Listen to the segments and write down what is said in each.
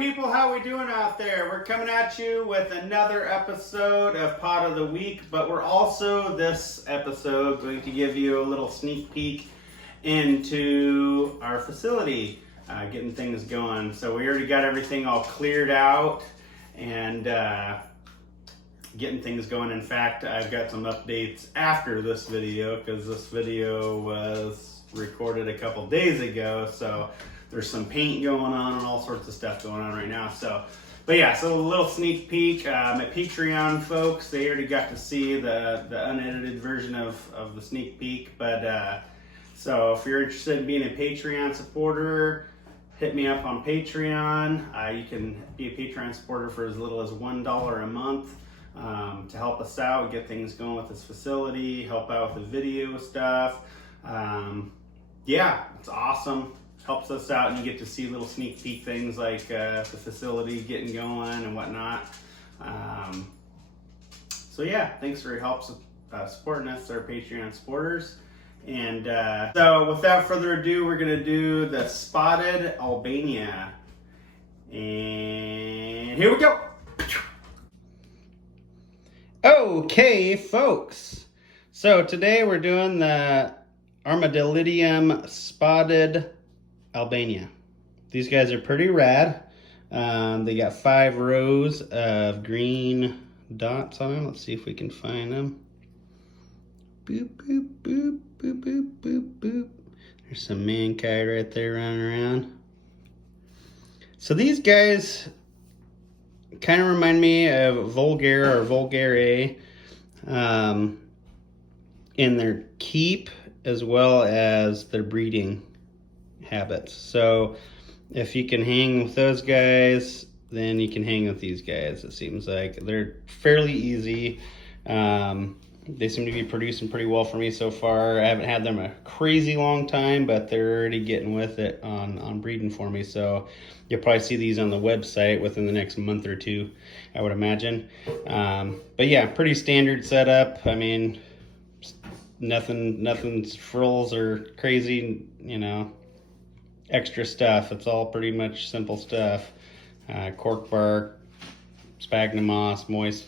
people, how we doing out there? We're coming at you with another episode of Pod of the Week, but we're also this episode going to give you a little sneak peek into our facility, getting things going. So we already got everything all cleared out and getting things going. In fact, I've got some updates after this video because this video was recorded a couple days ago. So there's some paint going on and all sorts of stuff going on right now. So, but yeah, so a little sneak peek. My Patreon folks, they already got to see the unedited version of the sneak peek. But so if you're interested in being a Patreon supporter, hit me up on Patreon. You can be a Patreon supporter for as little as $1 a month to help us out, get things going with this facility, help out with the video stuff. Yeah, it's awesome. Helps us out, and you get to see little sneak peek things like the facility getting going and whatnot. So yeah, thanks for your help supporting us, our Patreon supporters. And so without further ado, we're gonna do the spotted Albania. And here we go. Okay, folks. So today we're doing the Armadillidium spotted Albania. These guys are pretty rad. They got 5 rows of green dots on them. Let's see if we can find them. Boop, boop, boop, boop, boop, boop, boop. There's some mankind right there running around. So these guys kind of remind me of Vulgar or Vulgare in their keep as well as their breeding habits. So if you can hang with those guys, then you can hang with these guys. It seems like they're fairly easy. They seem to be producing pretty well for me so far. I haven't had them a crazy long time, but they're already getting with it on breeding for me. So you'll probably see these on the website within the next month or two, I would imagine. But yeah, pretty standard setup. I mean, nothing's frills or crazy, you know, extra stuff. It's all pretty much simple stuff. Cork bark, sphagnum moss, moist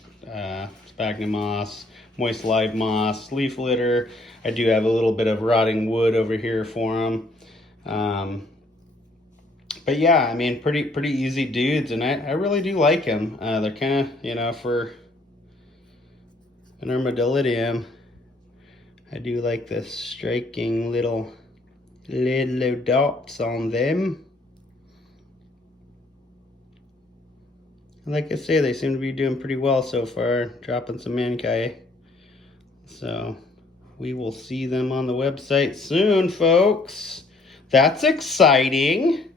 sphagnum moss, moist live moss, leaf litter. I do have a little bit of rotting wood over here for them. But yeah, I mean, pretty easy dudes, and I really do like them. They're kind of, you know, for an Armadillidium, I do like the striking little dots on them. Like I say, they seem to be doing pretty well so far, dropping some mankai. So we will see them on the website soon, folks. That's exciting.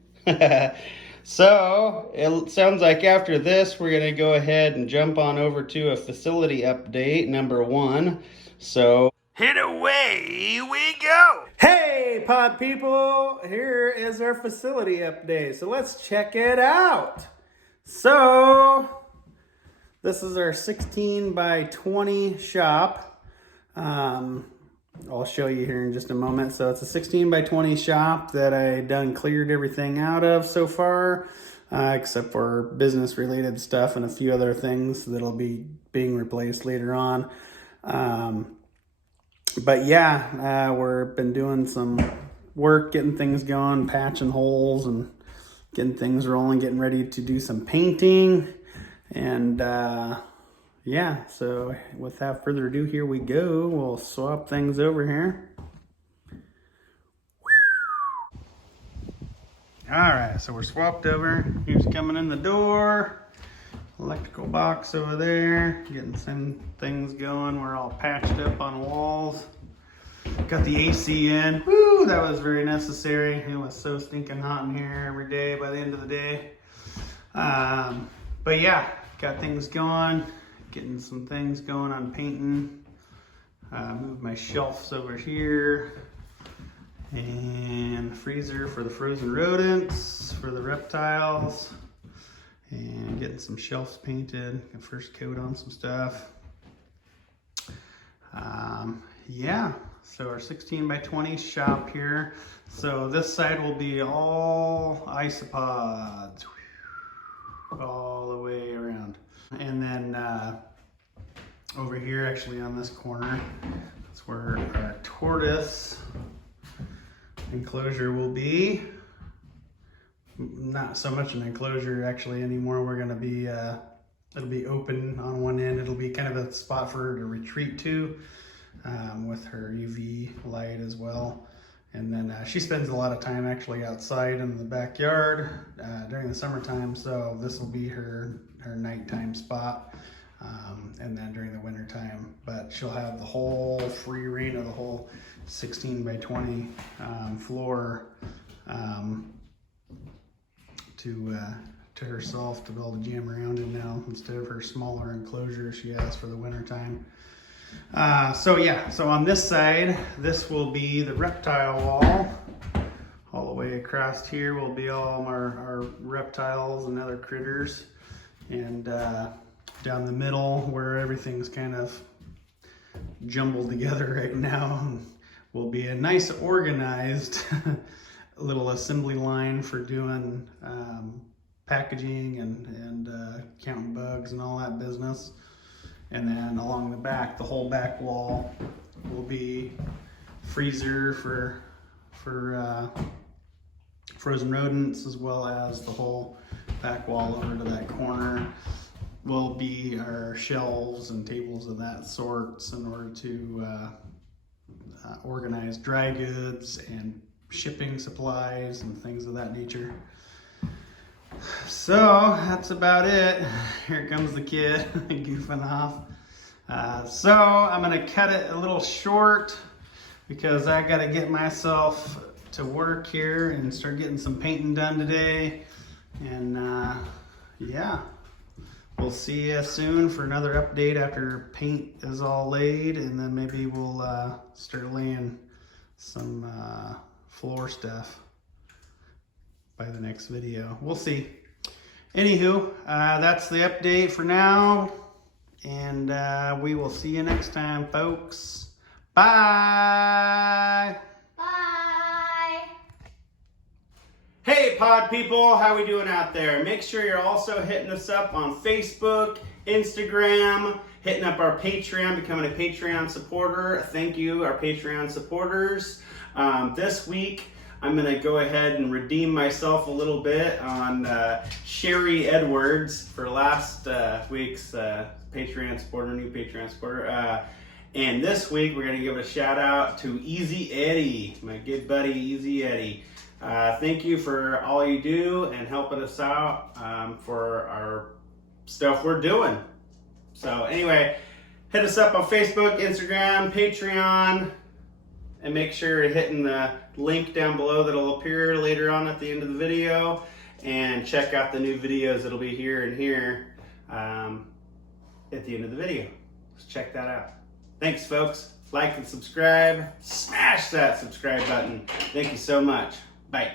So it sounds like after this, we're gonna go ahead and jump on over to a facility update, number 1. So hit away we go. Hey, pod people, here is our facility update. So let's check it out. So this is our 16 by 20 shop. I'll show you here in just a moment. So it's a 16 by 20 shop that I done cleared everything out of so far, except for business related stuff and a few other things that'll be being replaced later on. But yeah, we've been doing some work, getting things going, patching holes and getting things rolling, getting ready to do some painting. And yeah, so without further ado, here we go. We'll swap things over here. All right, so we're swapped over. Here's coming in the door. Electrical box over there. Getting some things going. We're all patched up on walls. Got the AC in. Woo, that was very necessary. It was so stinking hot in here every day by the end of the day. But yeah, got things going. Getting some things going on painting. Moved my shelves over here. And freezer for the frozen rodents, for the reptiles. And getting some shelves painted. Got first coat on some stuff. Yeah, so our 16 by 20 shop here. So this side will be all isopods. all the way around. And then over here, actually on this corner, that's where our tortoise enclosure will be. Not so much an enclosure actually anymore. We're gonna be, it'll be open on one end. It'll be kind of a spot for her to retreat to with her UV light as well. And then she spends a lot of time actually outside in the backyard during the summertime, so this will be her nighttime spot. And then during the winter time, but she'll have the whole free reign of the whole 16 by 20 floor to herself to be able to jam around in now instead of her smaller enclosure she has for the winter time. So yeah, so on this side, this will be the reptile wall. All the way across here will be all our reptiles and other critters. And down the middle, where everything's kind of jumbled together right now, will be a nice organized little assembly line for doing packaging and counting bugs and all that business. And then along the back, the whole back wall will be freezer for frozen rodents, as well as the whole back wall over to that corner will be our shelves and tables of that sorts in order to organize dry goods and shipping supplies and things of that nature. So that's about it. Here comes the kid goofing off. So I'm gonna cut it a little short because I gotta get myself to work here and start getting some painting done today. And yeah, we'll see you soon for another update after paint is all laid, and then maybe we'll start laying some floor stuff by the next video. We'll see. Anywho, that's the update for now, and we will see you next time, folks. Bye. Bye. Hey pod people, how we doing out there? Make sure you're also hitting us up on Facebook, Instagram, hitting up our Patreon, becoming a Patreon supporter. Thank you, our Patreon supporters. This week, I'm gonna go ahead and redeem myself a little bit on Sherry Edwards for last week's Patreon supporter, new Patreon supporter. And this week we're gonna give a shout out to Easy Eddie, my good buddy Easy Eddie. Thank you for all you do and helping us out for our stuff we're doing. So anyway, hit us up on Facebook, Instagram, Patreon, and make sure you're hitting the link down below that'll appear later on at the end of the video, and check out the new videos that'll be here and here at the end of the video. Let's check that out. Thanks folks. Like and subscribe. Smash that subscribe button. Thank you so much. Bye.